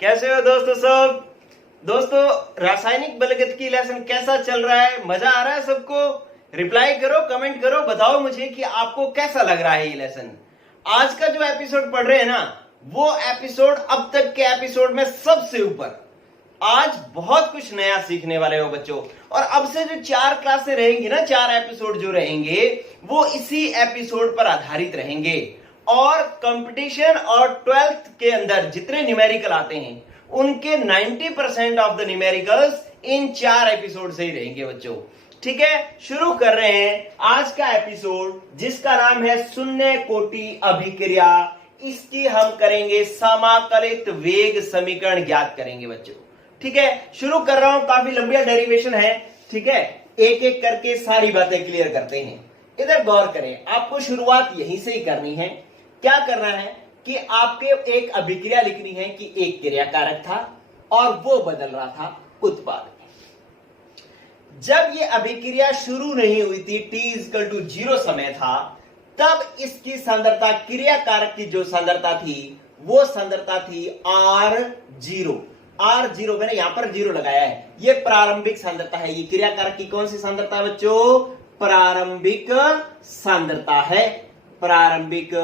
कैसे हो दोस्तों सब। दोस्तों रासायनिक बलगतिकी लेसन कैसा चल रहा है, मजा आ रहा है सबको? रिप्लाई करो, कमेंट करो, बताओ मुझे कि आपको कैसा लग रहा है ये लेसन। आज का जो एपिसोड पढ़ रहे हैं ना, वो एपिसोड अब तक के एपिसोड में सबसे ऊपर। आज बहुत कुछ नया सीखने वाले हो बच्चों। और अब से जो 4 क्लासें रहेंगी ना, 4 एपिसोड जो रहेंगे वो इसी एपिसोड पर आधारित रहेंगे। और कंपटीशन और 12th के अंदर जितने न्यूमेरिकल आते हैं उनके 90% of the numericals in 4 episode से ही रहेंगे बच्चों। ठीक है, शुरू कर रहे हैं आज का एपिसोड जिसका नाम है शून्य कोटि अभिक्रिया। इसकी हम करेंगे समाकलित वेग समीकरण ज्ञात करेंगे बच्चों। ठीक है, शुरू कर रहा हूं, काफी लंबी डेरिवेशन है। ठीक है, एक एक करके सारी बातें क्लियर करते हैं। इधर गौर करें, आपको शुरुआत यहीं से ही करनी है। क्या करना है कि आपके एक अभिक्रिया लिखनी है कि एक क्रियाकारक था और वो बदल रहा था उत्पाद। जब ये अभिक्रिया शुरू नहीं हुई थी, t=0 समय था, तब इसकी सांद्रता, क्रियाकारक की जो सांद्रता थी वो सांद्रता थी R0। R0 मैंने यहां पर 0 लगाया है, ये प्रारंभिक सांद्रता है। ये क्रियाकारक की कौन सी सांद्रता है बच्चों? प्रारंभिक सांद्रता है, प्रारंभिक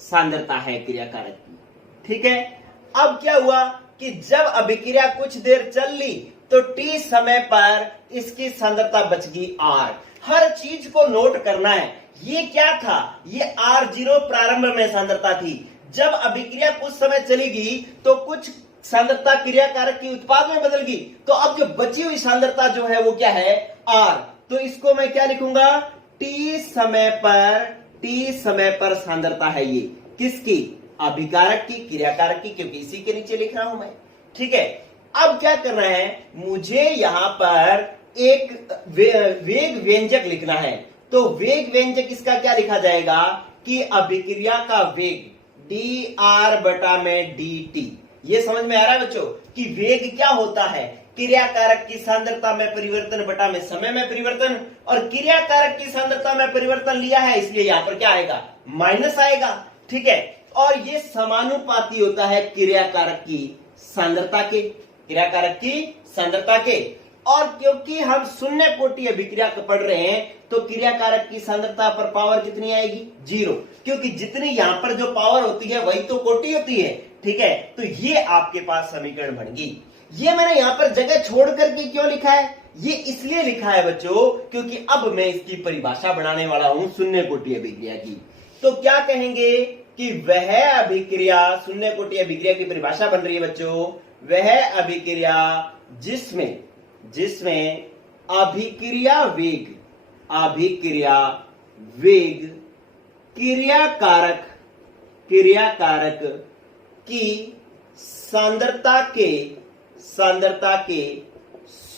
सांद्रता है क्रियाकारक की। ठीक है, अब क्या हुआ कि जब अभिक्रिया कुछ देर चल ली तो t समय पर इसकी सांद्रता बच गई R। हर चीज को नोट करना है। ये क्या था? ये R0 प्रारंभ में सांद्रता थी। जब अभिक्रिया कुछ समय चली गई तो कुछ सांद्रता क्रियाकारक की उत्पाद में बदल गई, तो अब जो बची हुई सांद्रता जो है वो क्या है? R। तो इसको मैं क्या लिखूंगा? t समय पर सांद्रता है ये किसकी? अभिकारक की, क्रियाकारक की, क्योंकि इसी के नीचे लिख रहा हूं मैं। ठीक है, अब क्या करना है, मुझे यहां पर एक वेग व्यंजक लिखना है। तो वेग व्यंजक इसका क्या लिखा जाएगा कि अभिक्रिया का वेग dr/dt। ये समझ में आ रहा है बच्चों कि वेग क्या होता है? क्रियाकारक की सांद्रता में परिवर्तन बटा में समय में परिवर्तन। और क्रियाकारक की सांद्रता में परिवर्तन लिया है, इसलिए यहां पर क्या आएगा? माइनस आएगा। ठीक है, और ये समानुपाती होता है क्रियाकारक की सांद्रता के, क्रियाकारक की सांद्रता के। और क्योंकि हम शून्य कोटि अभिक्रिया को पढ़ रहे हैं तो क्रियाकारक की सांद्रता पर पावर कितनी आएगी? 0, क्योंकि जितनी यहां पर जो पावर होती है वही तो कोटि होती है। ठीक है, तो ये आपके पास समीकरण बन गई। ये मैंने यहां पर जगह छोड़ करके क्यों लिखा है? ये इसलिए लिखा है बच्चों क्योंकि अब मैं इसकी परिभाषा बनाने वाला हूं शून्य कोटि अभिक्रिया की। तो क्या कहेंगे कि वह अभिक्रिया, शून्य कोटि अभिक्रिया की परिभाषा बन रही है बच्चों, वह अभिक्रिया जिसमें अभिक्रिया वेग क्रियाकारक की सांद्रता के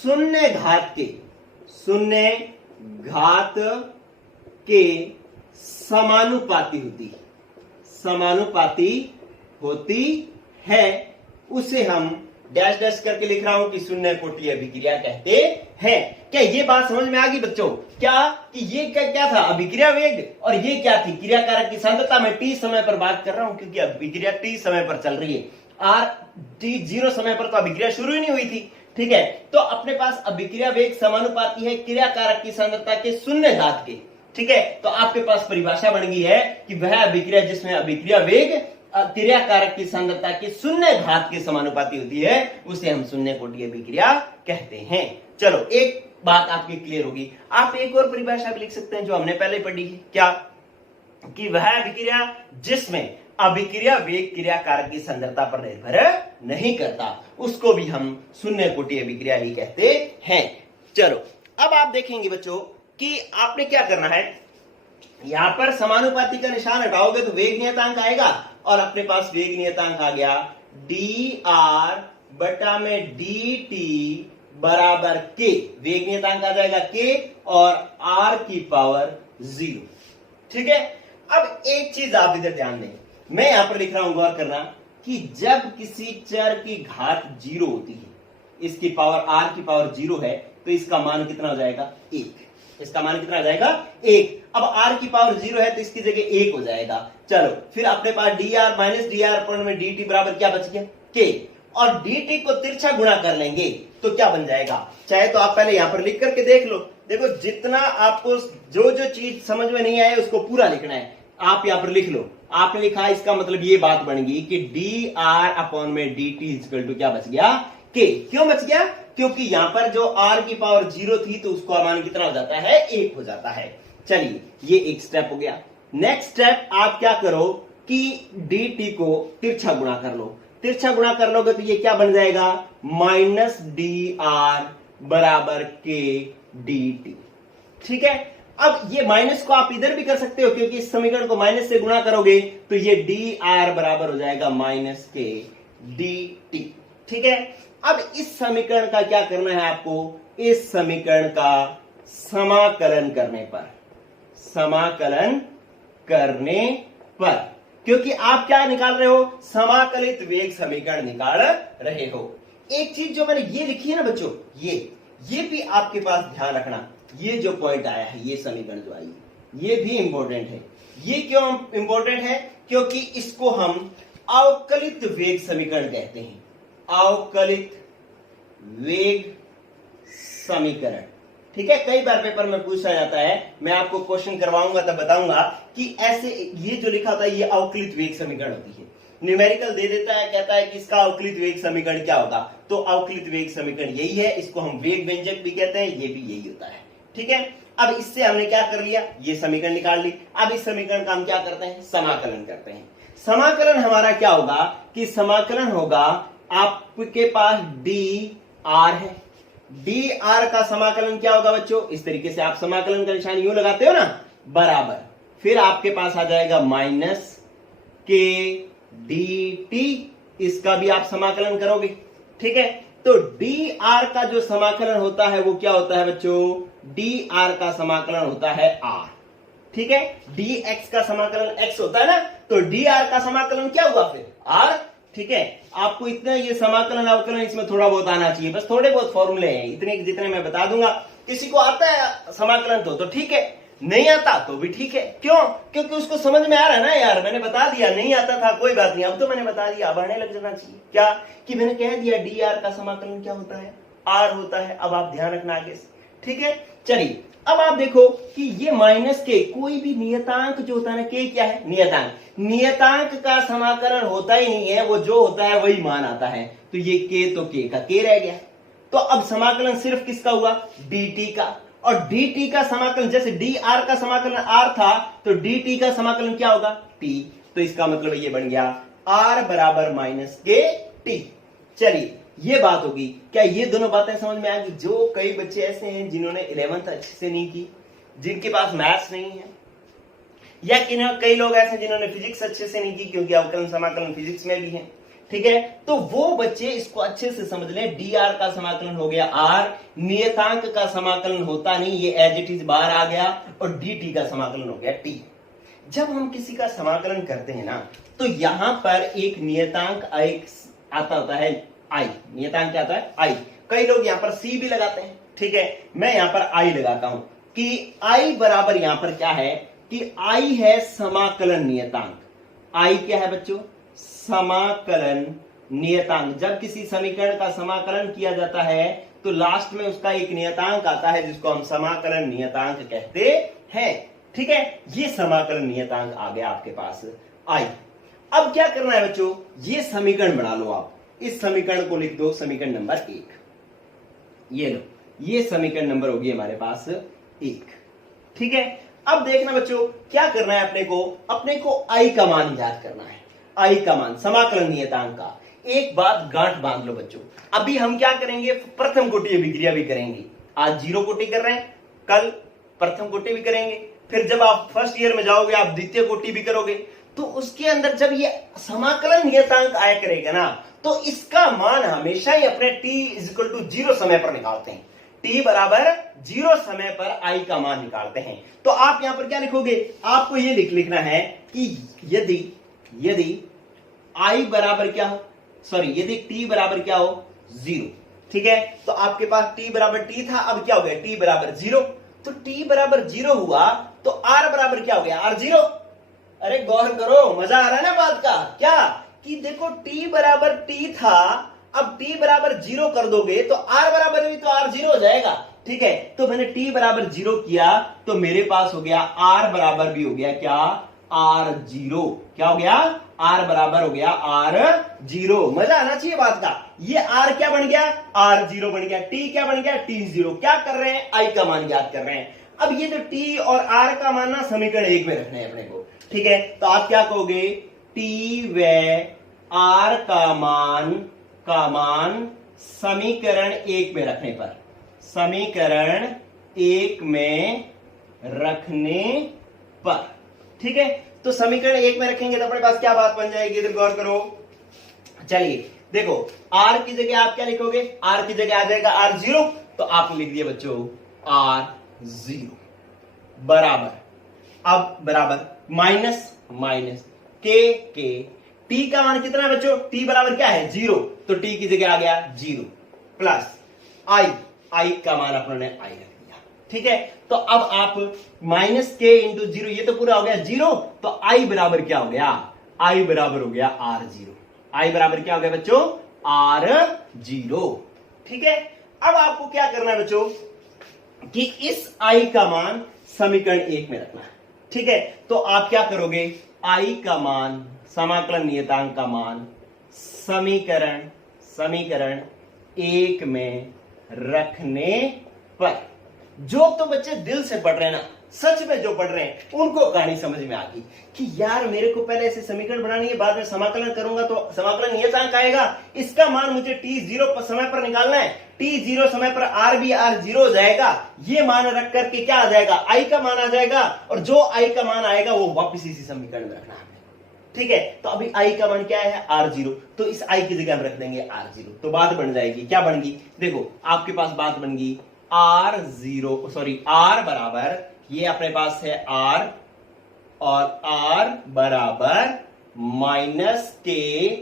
शून्य घात के समानुपाती होती है, उसे हम डैश डैश करके लिख रहा हूं कि शून्य कोटि अभिक्रिया कहते हैं। क्या ये बात समझ में आ गई बच्चों? क्या कि ये क्या था? अभिक्रिया वेग, और ये क्या थी? क्रियाकारक की सांद्रता। मैं t समय पर बात कर रहा हूं क्योंकि अभिक्रिया t समय पर चल रही है। t0 समय पर तो अभिक्रिया शुरू ही नहीं हुई थी। ठीक है, तो अपने पास अभिक्रिया वेग समानुपाती है क्रियाकारक की सांद्रता के शून्य घात के। ठीक है, तो आपके पास परिभाषा बन गई है कि वह अभिक्रिया जिसमें अभिक्रिया वेग क्रियाकारक की सांद्रता के शून्य घात के समानुपाती होती है, उसे हम शून्य कोटि अभिक्रिया कहते हैं। चलो, एक बात आपकी क्लियर होगी। आप एक और परिभाषा भी लिख सकते हैं जो हमने पहले पढ़ी है। क्या? कि वह अभिक्रिया जिसमें अभिक्रिया वेग क्रियाकारक की सांद्रता पर निर्भर नहीं करता, उसको भी हम शून्य कोटि अभिक्रिया ही कहते हैं। चलो, अब आप देखेंगे बच्चों कि आपने क्या करना है, यहां पर समानुपाती का निशान हटाओगे तो वेग नियतांक आएगा, और अपने पास वेग नियतांक आ गया dr/dt बराबर k। वेग नियतांक आ जाएगा k और r की पावर 0। ठीक है, अब एक चीज आप इधर ध्यान दें, मैं यहां पर लिख रहा हूं, गौर करना कि जब किसी चर की घात 0 होती है, इसकी पावर r की पावर 0 है, तो इसका मान कितना हो जाएगा? 1। इसका मान कितना आ जाएगा? 1। अब r की पावर 0 है तो इसकी जगह 1 हो जाएगा। चलो, फिर अपने पास dr माइनस dr में dt बराबर क्या बच गया? k। और dt को तिरछा गुणा कर लेंगे तो क्या बन जाएगा। चाहे तो आप पहले यहां पर लिख करके देख लो। देखो जितना आपको जो जो चीज समझ में नहीं आए उसको पूरा लिखना है। आप यहां पर लिख लो, आपने लिखा, इसका मतलब ये बात बन गई कि डी आर अपॉन में डी टी इक्वल टू क्या बच गया, के। क्यों बच गया, क्योंकि यहां पर जो r की पावर 0 थी तो उसका मान कितना हो जाता है, 1 हो जाता है। चलिए ये एक स्टेप हो गया। नेक्स्ट स्टेप आप क्या करो कि dt को तिरछा गुणा कर लो। तिरछा गुणा कर लोगे तो ये क्या बन जाएगा, माइनस डी आर बराबर के डी टी। ठीक है, अब ये माइनस को आप इधर भी कर सकते हो क्योंकि इस समीकरण को माइनस से गुणा करोगे तो ये डी आर बराबर हो जाएगा माइनस के डी टी। ठीक है, अब इस समीकरण का क्या करना है आपको, इस समीकरण का समाकलन करने पर, समाकलन करने पर, क्योंकि आप क्या निकाल रहे हो, समाकलित वेग समीकरण निकाल रहे हो। एक चीज जो मैंने ये लिखी है ना बच्चों, ये भी आपके पास ध्यान रखना। ये जो पॉइंट आया है, ये समीकरण जो आई है, ये भी इंपॉर्टेंट है। ये क्यों इंपॉर्टेंट है, क्योंकि इसको हम अवकलित वेग समीकरण कहते हैं। अवकलित वेग समीकरण, ठीक है। कई बार पेपर में पूछा जाता है, मैं आपको क्वेश्चन करवाऊंगा तब बताऊंगा कि ऐसे ये जो लिखा होता है ये अवकलित वेग समीकरण होती है। न्यूमेरिकल दे देता है, कहता है कि इसका अवकलित वेग समीकरण क्या होगा, तो अवकलित वेग समीकरण यही है। इसको हम वेग व्यंजक भी कहते हैं, ये भी यही होता है। ठीक है, अब इससे हमने क्या कर लिया, ये समीकरण निकाल ली। अब इस समीकरण का हम क्या करते हैं, समाकलन करते हैं। समाकलन हमारा क्या होगा कि समाकलन होगा, आपके पास डी आर है, डी आर का समाकलन क्या होगा बच्चों, इस तरीके से आप समाकलन का निशान यूं लगाते हो ना, बराबर, फिर आपके पास आ जाएगा माइनस के डी टी, इसका भी आप समाकलन करोगे। ठीक है, तो डी आर का जो समाकलन होता है वो क्या होता है बच्चों, डी आर का समाकलन होता है आर। ठीक है, डी एक्स का समाकलन एक्स होता है ना, तो डी आर का समाकलन क्या हुआ फिर, आर। ठीक है, आपको इतना ये समाकलन अवकलन इसमें थोड़ा बहुत आना चाहिए, बस थोड़े बहुत फॉर्मूले हैं, इतने जितने मैं बता दूंगा। किसी को आता है समाकलन तो ठीक है, नहीं आता तो भी ठीक है। क्यों, क्योंकि उसको समझ में आ रहा है ना यार, मैंने बता दिया, नहीं आता था कोई बात नहीं, अब तो मैंने बता दिया, अब आने लग जाना चाहिए। क्या कि मैंने कह दिया डी आर का समाकलन क्या होता है, आर होता है। अब आप ध्यान रखना आगे से। ठीक है, चलिए अब आप देखो कि ये माइनस के कोई भी नियतांक जो होता है ना, के क्या है, नियतांक। नियतांक का समाकलन होता ही नहीं है, वो जो होता है वही मान आता है। तो ये के तो के का के रह गया। तो अब समाकलन सिर्फ किसका हुआ, dt का। और dt का समाकलन, जैसे dr का समाकलन r था तो dt का समाकलन क्या होगा, t। तो इसका मतलब ये बन गया r बराबर माइनस के t। चलिए ये बात होगी। क्या ये दोनों बातें समझ में आ गई। जो कई बच्चे ऐसे हैं जिन्होंने 11th अच्छे से नहीं की, जिनके पास मैथ्स नहीं है, या कई लोग ऐसे जिन्होंने फिजिक्स अच्छे से नहीं की, क्योंकि अवकलन समाकलन फिजिक्स में भी है। ठीक है, तो वो बच्चे इसको अच्छे से समझ लें। डी आर का समाकलन हो गया आर, नियतांक का समाकलन होता नहीं, ये एज इट इज बाहर आ गया, और डी टी का समाकलन हो गया टी। जब हम किसी का समाकलन करते हैं ना, तो यहां पर एक नियतांक आता होता है आई। नियतांक क्या आता है, आई। कई लोग यहां पर सी भी लगाते हैं। ठीक है, मैं यहां पर आई लगाता हूं कि आई बराबर यहां पर क्या है कि आई है समाकलन नियतांक। आई क्या है बच्चों, समाकलन नियतांक। जब किसी समीकरण का समाकलन किया जाता है तो लास्ट में उसका एक नियतांक आता है जिसको हम समाकलन नियतांक कहते हैं। ठीक है, ये समाकलन नियतांक आ गया आपके पास आई। अब क्या करना है बच्चों, ये समीकरण बना लो आप। इस समीकरण को लिख दो समीकरण नंबर 1। ये लो, ये समीकरण नंबर होगी हमारे पास 1। ठीक है, अब देखना बच्चों क्या करना है, अपने को आई का मान याद करना है। आई का मान समाकलन नियतांक का। एक बात गांठ बांध लो बच्चों, अभी हम क्या करेंगे, प्रथम कोटि अभिक्रिया भी करेंगे। आज जीरो कोटि कर रहे हैं, कल प्रथम कोटि भी करेंगे, फिर जब आप फर्स्ट ईयर में जाओगे आप द्वितीय कोटि भी करोगे। तो उसके अंदर जब ये समाकलन नियतांक आया करेगा ना, तो इसका मान हमेशा ही अपने t=0 समय पर निकालते हैं। t बराबर 0 समय पर i का मान निकालते हैं। तो आप यहां पर क्या लिखोगे, आपको ये लिखना है कि यदि i बराबर क्या हो, यदि t बराबर क्या हो, 0। ठीक है, तो आपके पास t बराबर t था, अब क्या हो गया, t बराबर 0। तो t बराबर 0 हुआ तो r बराबर क्या हो गया, r0। अरे गौर करो, मजा आ रहा है ना बात का। क्या कि देखो t बराबर t था, अब t बराबर 0 कर दोगे तो r बराबर भी तो r 0 हो जाएगा। ठीक है, तो मैंने t बराबर 0 किया तो मेरे पास हो गया r बराबर भी हो गया क्या, r 0। क्या हो गया, r बराबर हो गया r 0। मजा आना चाहिए बात का। ये r क्या बन गया, r 0 बन गया। t क्या बन गया, t 0। क्या कर रहे हैं, i का मान ज्ञात कर रहे हैं। अब ये जो t और r का मान ना समीकरण 1 में रखना है अपने को। ठीक है, तो आप क्या कहोगे, t व r का मान समीकरण 1 में रखने पर, समीकरण 1 में रखने पर। ठीक है, तो समीकरण 1 में रखेंगे तो अपने पास क्या बात बन जाएगी, इधर गौर करो। चलिए देखो, r की जगह आप क्या लिखोगे, r की जगह आ जाएगा r 0, तो आप लिख दिए बच्चों r 0 बराबर, अब बराबर माइनस के t का मान कितना है बच्चों, t बराबर क्या है 0, तो t की जगह आ गया 0 प्लस i का मान अपने i रख दिया। ठीक है, तो अब आप माइनस के इंटू 0, ये तो पूरा हो गया 0, तो i बराबर क्या हो गया, i बराबर हो गया r0। i बराबर क्या हो गया बच्चों, r0। ठीक है, अब आपको क्या करना है बच्चों कि इस i का मान समीकरण 1 में रखना है। ठीक है, तो आप क्या करोगे, i का मान, समाकलन नियतांक का मान समीकरण 1 में रखने पर। जो तो बच्चे दिल से पढ़ रहे हैं ना, सच में जो पढ़ रहे हैं, उनको कहानी समझ में आ गई कि यार मेरे को पहले ऐसे समीकरण बनानी है, बाद में समाकलन करूंगा तो समाकलन नियतांक आएगा, इसका मान मुझे t0 समय पर निकालना है, t0 समय पर r भी r0 हो जाएगा। ये मान रख करके क्या आ जाएगा, i का मान आ जाएगा, और जो i का मान आएगा वो वापस इसी समीकरण में रखना है। ठीक है, तो अभी i का मान क्या है, r0, तो इस i की जगह हम रख देंगे r0, तो बात बन जाएगी, क्या बन गई, देखो आपके पास बात बन गई r बराबर, ये अपने पास है r, और r बराबर माइनस के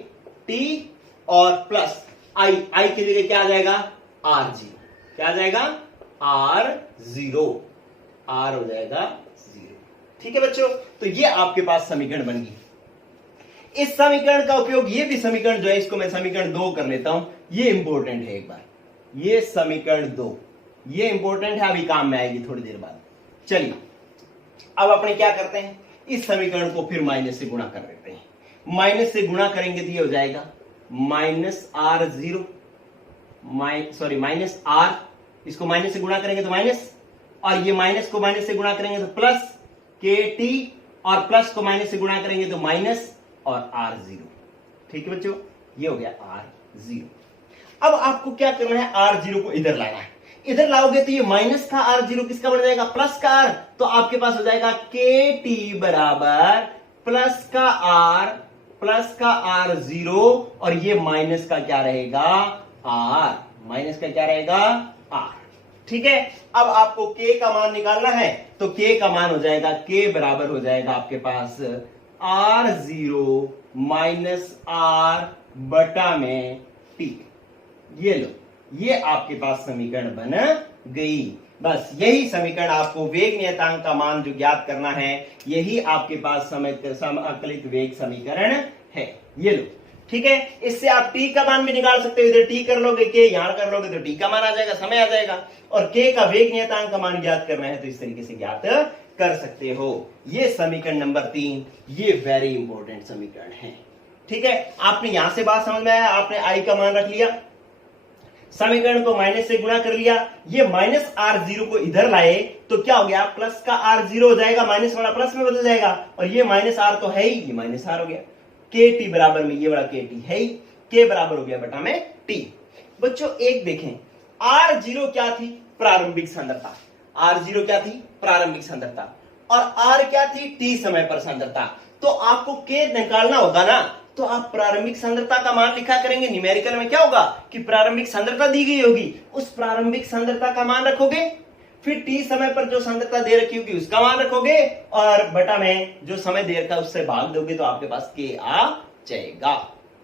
t और प्लस i की जगह क्या आ जाएगा, r0। क्या आ जाएगा, r0, r हो जाएगा 0। ठीक है बच्चों, तो ये आपके पास समीकरण बन गई। इस समीकरण का उपयोग, ये भी समीकरण जो है, इसको मैं समीकरण 2 कर लेता हूं, ये इंपॉर्टेंट है। एक बार ये समीकरण 2, ये इंपॉर्टेंट है, अभी काम में आएगी थोड़ी देर बाद। चलिए अब अपने क्या करते हैं, इस समीकरण को फिर माइनस से गुणा कर देते हैं। माइनस से गुणा करेंगे तो ये हो जाएगा माइनस r0, माइनस r, इसको माइनस से गुणा करेंगे तो माइनस, और ये माइनस को माइनस से गुणा करेंगे तो प्लस के टी, और प्लस को माइनस से गुणा करेंगे तो माइनस, और r0। ठीक है बच्चों, ये हो गया r0। अब आपको क्या करना है, r0 को इधर लाना है। इधर लाओगे तो ये माइनस का r0 किसका बन जाएगा, प्लस का r, तो आपके पास हो जाएगा kt बराबर प्लस का r0, और ये माइनस का क्या रहेगा, r, माइनस का क्या रहेगा, r। ठीक है, अब आपको k का मान निकालना है, तो k का मान हो जाएगा, k बराबर हो जाएगा आपके पास r0 माइनस r बटा में t। ये लो, ये आपके पास समीकरण बन गई। बस यही समीकरण, आपको वेग नियतांक का मान जो ज्ञात करना है, यही आपके पास समाकलित वेग समीकरण है। ये लो, ठीक है, इससे आप t का मान भी निकाल सकते हो। इधर t कर लोगे, k यहां कर लोगे तो t का मान आ जाएगा, समय आ जाएगा, और k का वेग नियतांक का मान ज्ञात करना है तो इस तरीके से ज्ञात कर सकते हो। ये समीकरण नंबर 3, ये वेरी इंपॉर्टेंट समीकरण है। ठीक है, आपने यहां से बात समझ में आया, आपने i का मान रख लिया, समीकरण को माइनस से गुणा कर लिया, ये माइनस r0 को इधर लाए तो क्या हो गया, प्लस का r0 हो जाएगा, माइनस वाला प्लस में बदल जाएगा, और ये माइनस r तो है ही, ये माइनस r हो गया। kt बराबर में ये वाला kt है ही, k बराबर हो गया बटा में t। बच्चों एक देखें, r0 क्या थी, प्रारंभिक सांद्रता, r0 क्या थी, प्रारंभिक सांद्रता, और r क्या थी, t समय पर सांद्रता। तो आपको k निकालना होगा ना, तो आप प्रारंभिक सांद्रता का मान लिखा करेंगे। न्यूमेरिकल में क्या होगा कि प्रारंभिक सांद्रता दी गई होगी, उस प्रारंभिक सांद्रता का मान रखोगे, फिर t समय पर जो सांद्रता दे रखी होगी उसका मान रखोगे, और बटा में जो समय दे रखा है उससे भाग दोगे तो आपके पास k आ जाएगा।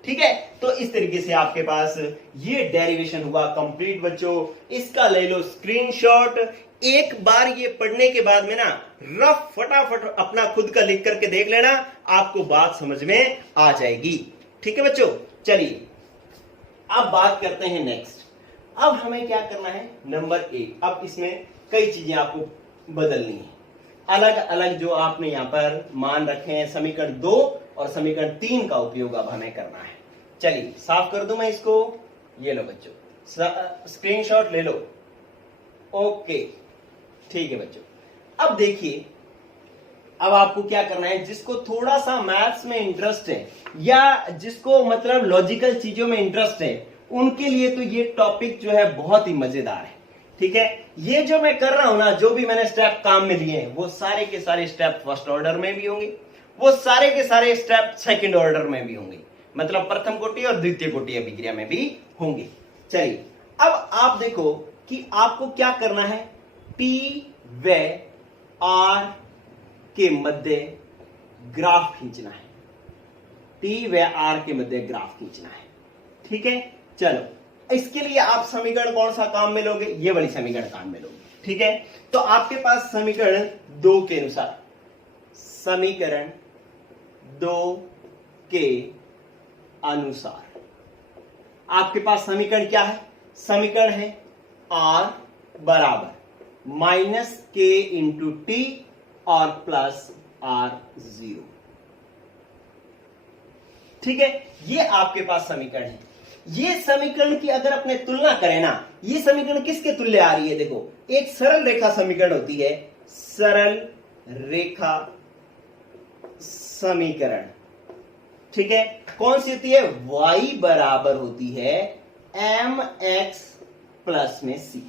ठीक है, तो इस तरीके से आपके पास ये डेरिवेशन हुआ कंप्लीट। बच्चों इसका ले लो स्क्रीनशॉट, एक बार ये पढ़ने के बाद में ना रफ फटाफट अपना खुद का लिख करके देख लेना, आपको बात समझ में आ जाएगी। ठीक है बच्चों, चलिए अब बात करते हैं नेक्स्ट। अब हमें क्या करना है, नंबर 1। अब इसमें कई चीजें आपको बदलनी है, अलग अलग जो आपने यहां पर मान रखे हैं समीकरण 2 और समीकरण 3 का उपयोग अब हमें करना है। चलिए साफ कर दूं मैं इसको, ये लो बच्चों, स्क्रीनशॉट ले लो। ओके ठीक है बच्चों। अब देखिए, अब आपको क्या करना है, जिसको थोड़ा सा मैथ्स में इंटरेस्ट है या जिसको मतलब लॉजिकल चीजों में इंटरेस्ट है, उनके लिए तो ये टॉपिक जो है बहुत ही मजेदार है। ठीक है, ये जो मैं कर रहा हूं ना, जो भी मैंने स्टेप काम में लिए हैं, वो सारे के सारे स्टेप फर्स्ट ऑर्डर में भी होंगे, वो सारे के सारे स्टेप सेकंड ऑर्डर में भी होंगे, मतलब प्रथम कोटि और द्वितीय कोटि अभिक्रिया में भी होंगे। चलिए अब आप देखो कि आपको क्या करना है, P व R के मध्य ग्राफ खींचना है। T व R के मध्य ग्राफ खींचना है। ठीक है, चलो इसके लिए आप समीकरण कौन सा काम में लोगे, ये वाली समीकरण काम में लोगे। ठीक है, तो आपके पास समीकरण 2 के अनुसार, समीकरण 2 के अनुसार आपके पास समीकरण क्या है, समीकरण है R बराबर -k इंटू टी और प्लस R0। ठीक है, ये आपके पास समीकरण है। ये समीकरण की अगर अपने तुलना करें ना, ये समीकरण किसके तुल्य आ रही है, देखो एक सरल रेखा समीकरण होती है, सरल रेखा समीकरण। ठीक है, कौन सी होती है, y बराबर होती है mx प्लस में c,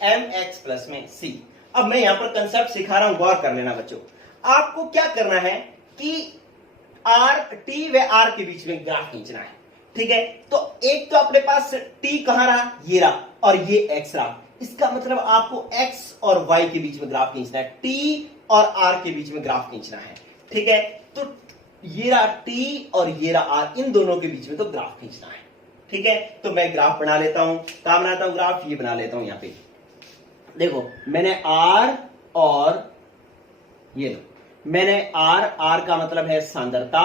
mx प्लस में c। अब मैं यहां पर कंसेप्ट सिखा रहा हूं, गौर कर लेना बच्चों। आपको क्या करना है कि t व r के बीच में ग्राफ खींचना है। ठीक है, तो एक तो अपने पास t कहां रहा, ये रहा, और ये x रहा। इसका मतलब आपको x और y के बीच में ग्राफ खींचना है, t और r के बीच में ग्राफ खींचना है। ठीक है, तो ये रहा t और ये रहा r, इन दोनों के बीच में तो ग्राफ खींचना है। ठीक है, तो मैं ग्राफ बना लेता हूं, कहां बनाता हूं ग्राफ, ये बना लेता हूं यहां पे। देखो मैंने r और ये लो, मैंने r का मतलब है सांद्रता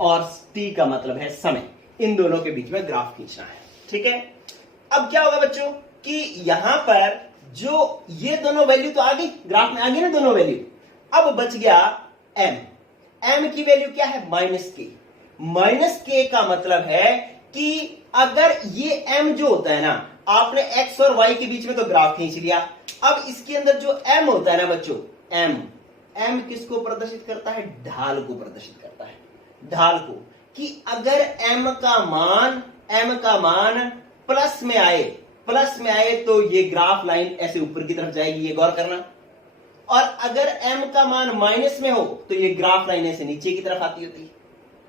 और t का मतलब है समय, इन दोनों के बीच में ग्राफ खींचना है। ठीक है, अब क्या होगा बच्चों कि यहां पर जो ये दोनों वैल्यू तो आ गई, ग्राफ में आ गई ना दोनों वैल्यू। अब बच गया m की वैल्यू क्या है, -k का मतलब है कि अगर ये m जो होता है ना, आपने x और y के बीच में तो ग्राफ खींच लिया। अब इसके अंदर जो m होता है ना बच्चों, m किसको प्रदर्शित करता है, ढाल को प्रदर्शित करता है, ढाल को। कि अगर m का मान प्लस में आए तो ये ग्राफ लाइन ऐसे ऊपर की तरफ जाएगी, ये गौर करना। और अगर m का मान माइनस में हो तो ये ग्राफ लाइन ऐसे नीचे की तरफ आती होती है।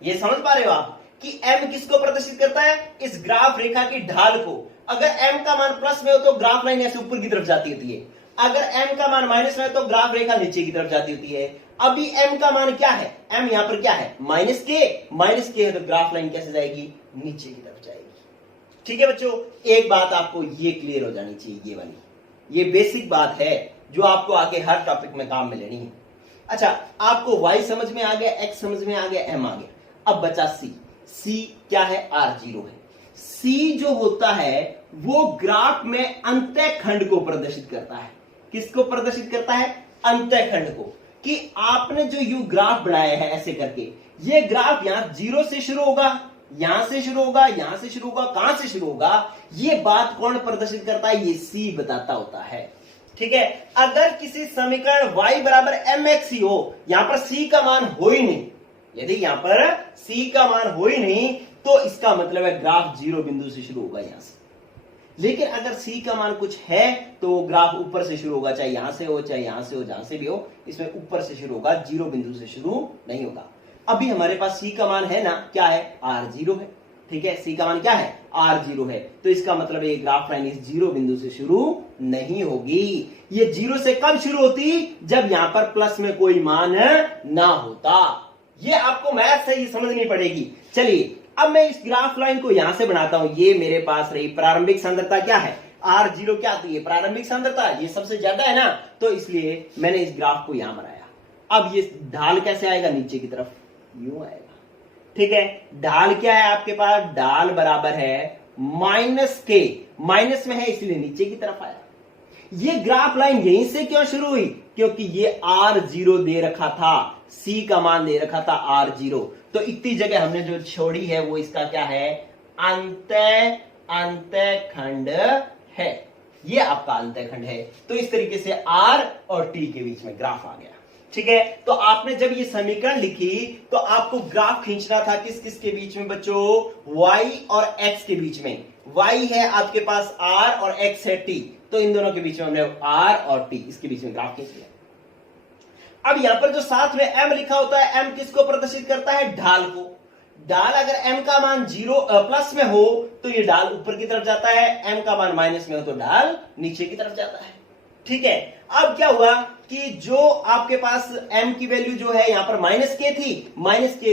ये समझ पा रहे हो आप कि m किसको प्रदर्शित करता है, इस ग्राफ रेखा की ढाल को। अगर m का मान प्लस में हो तो ग्राफ लाइन ऐसे ऊपर की तरफ जाती होती है, अगर m का मान माइनस में हो तो ग्राफ रेखा नीचे की तरफ जाती होती है। अभी m का मान क्या है, m यहां पर क्या है, -k है, तो ग्राफ लाइन कैसे जाएगी, नीचे की तरफ जाएगी। ठीक है बच्चों, एक बात आपको ये क्लियर हो जानी चाहिए, ये वाली, ये बेसिक बात है जो आपको आगे हर टॉपिक में काम में लेनी है। अच्छा, आपको y समझ में आ गया, x समझ में आ गया, m आ गया। अब बचा c क्या है, R0 है। c जो होता है वो ग्राफ में अंतः खंड को प्रदर्शित करता है। किसको प्रदर्शित करता है, अंतः खंड को। कि आपने जो यू ग्राफ बनाया है ऐसे करके, ये ग्राफ यहां 0 से शुरू होगा, यहां से शुरू होगा, यहां से शुरू होगा, कहां से शुरू होगा, ये बात कौन प्रदर्शित करता है, ये c बताता होता है। ठीक है, अगर किसी समीकरण y बराबर mx ही हो, यहां पर c का मान हो ही नहीं, यदि यहां पर c का मान हो ही नहीं तो इसका मतलब है ग्राफ 0 बिंदु से शुरू होगा यहां से। लेकिन अगर c का मान कुछ है तो ग्राफ ऊपर से शुरू होगा, चाहे यहां से हो, चाहे यहां से हो, जहां से भी हो, इसमें ऊपर से शुरू होगा, 0 बिंदु से शुरू नहीं होगा। अभी हमारे पास c का मान है ना, क्या है, R0 है। ठीक है, c का मान क्या है, R0 है, तो इसका मतलब ये ग्राफ लाइन इस 0 बिंदु से शुरू नहीं होगी। ये 0 से कब शुरू होती, जब यहां पर प्लस में कोई मान ना होता। ये आपको मैथ से ही समझनी पड़ेगी। चलिए अब मैं इस ग्राफ लाइन को यहां से बनाता हूं। ये मेरे पास रही प्रारंभिक सांद्रता क्या है, R0 क्या आती है, प्रारंभिक सांद्रता, ये सबसे ज्यादा है ना, तो इसलिए मैंने इस ग्राफ को यहां बनाया। अब ये ढाल कैसे आएगा, नीचे की तरफ यूं आएगा। ठीक है, ढाल क्या है आपके पास, ढाल बराबर है माइनस के, माइनस में है इसलिए नीचे की तरफ आया। ये ग्राफ लाइन यहीं से क्यों शुरू हुई? क्योंकि ये R0 दे रखा था, C का मान दे रखा था R0, तो इतनी जगह हमने जो छोड़ी है वो इसका क्या है? अंतःखंड है। ये आपका अंतःखंड है। तो इस तरीके से R और T के बीच में ग्राफ आ गया। ठीक है, तो आपने जब ये समीकरण लिखी तो आपको ग्राफ खींचना था किस किस के बीच में बच्चों? Y और X के बीच में। Y है आपके पास R और X है T, तो इन दोनों के बीच में हमने R और T, इसके बीच में ग्राफ खींच लिया। अब यहां पर जो साथ में M लिखा होता है, M किसको प्रदर्शित करता है? ढाल को। ढाल अगर M का मान 0 प्लस में हो तो ये ढाल ऊपर की तरफ जाता है, M का मान माइनस में हो तो ढाल नीचे की तरफ जाता है। ठीक है, अब क्या हुआ कि जो आपके पास M की वैल्यू जो है यहां पर माइनस के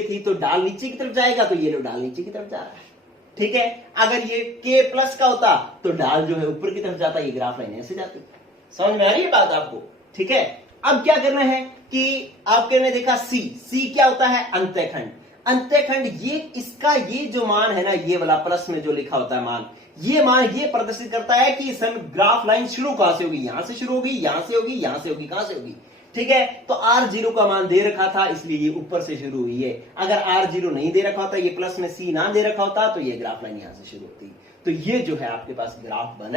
थी, तो ढाल नीचे की तरफ जाएगा, तो ये लो ढाल नीचे की तरफ जा रहा है। ठीक है, अगर ये K प्लस का होता तो ढाल जो है ऊपर की तरफ जाता, ये ग्राफ लाइन ऐसे जाती। समझ में आ रही है बात आपको? ठीक है, अब क्या करना है कि आपके ने देखा C क्या होता है? अंतःखंड। ये इसका ये जो मान है ना, ये वाला प्लस में जो लिखा होता है मान, ये मान ये प्रदर्शित करता है कि ग्राफ लाइन शुरू कहां से होगी? यहां से शुरू होगी, यहां से होगी, यहां से होगी, कहां से होगी? ठीक है, तो R0 का मान दे रखा था इसलिए ये ऊपर से शुरू हुई है। अगर R0 नहीं दे रखा होता, ये प्लस में C ना दे रखा होता, तो ये ग्राफ लाइन यहां से शुरू होती। तो ये जो है आपके पास ग्राफ बन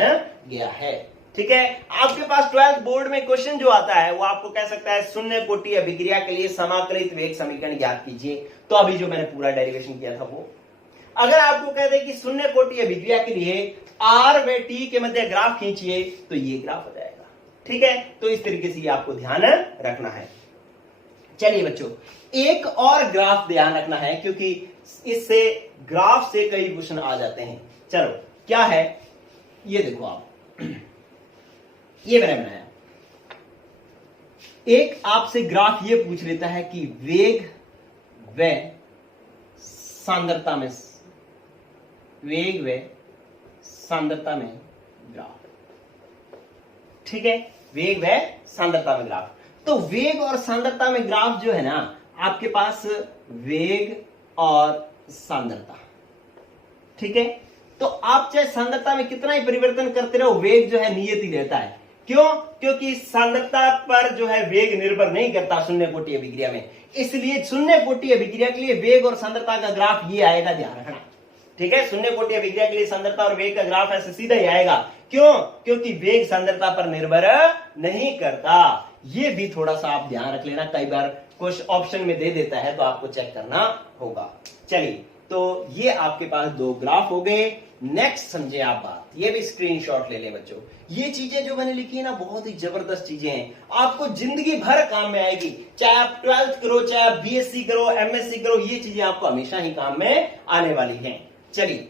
गया है। ठीक है, आपके पास 12th बोर्ड में क्वेश्चन जो आता है वो आपको कह सकता है शून्य कोटि अभिक्रिया के लिए समाकलित वेग समीकरण ज्ञात कीजिए। तो अभी जो मैंने पूरा डेरिवेशन किया था वो, अगर आपको कह दे कि शून्य कोटि अभिक्रिया के लिए R व T के मध्य ग्राफ खींचिए, तो ये ग्राफ हो जाएगा। ठीक है, तो इस तरीके से ये आपको ध्यान रखना है। चलिए बच्चों, एक और ग्राफ ध्यान रखना है क्योंकि इससे ग्राफ से कई क्वेश्चन आ जाते हैं। चलो, क्या है ये देखो आप, ये मैंने बनाया। एक आपसे ग्राफ ये पूछ लेता है कि वेग व सांद्रता में, वेग व सांद्रता में ग्राफ। ठीक है, वेग व सांद्रता में ग्राफ। तो वेग और सांद्रता में ग्राफ जो है ना, आपके पास वेग और सांद्रता। ठीक है, तो आप चाहे सांद्रता में कितना ही परिवर्तन करते रहो, वेग जो है नियत ही रहता है। क्यों? क्योंकि सांद्रता पर जो है वेग निर्भर नहीं करता शून्य कोटि अभिक्रिया में, इसलिए शून्य कोटि अभिक्रिया के लिए वेग और सांद्रता का ग्राफ ये आएगा, ध्यान रखना। ठीक है, शून्य कोटि अभिक्रिया के लिए सांद्रता और वेग का ग्राफ ऐसे सीधा ही आएगा। क्यों? क्योंकि वेग सांद्रता पर निर्भर नहीं करता। ये भी थोड़ा सा आप ध्यान रख लेना, कई बार कुछ ऑप्शन में दे देता है तो आपको चेक करना होगा। चलिए, तो ये आपके पास दो ग्राफ हो गए। नेक्स्ट समझे आप बात, ये भी स्क्रीनशॉट ले लें बच्चों। ये चीजें जो मैंने लिखी है ना, बहुत ही जबरदस्त चीजें हैं, आपको जिंदगी भर काम में आएगी। चाहे आप 12th करो, चाहे आप BSc करो, MSc करो, ये चीजें आपको हमेशा ही काम में आने वाली हैं। चलिए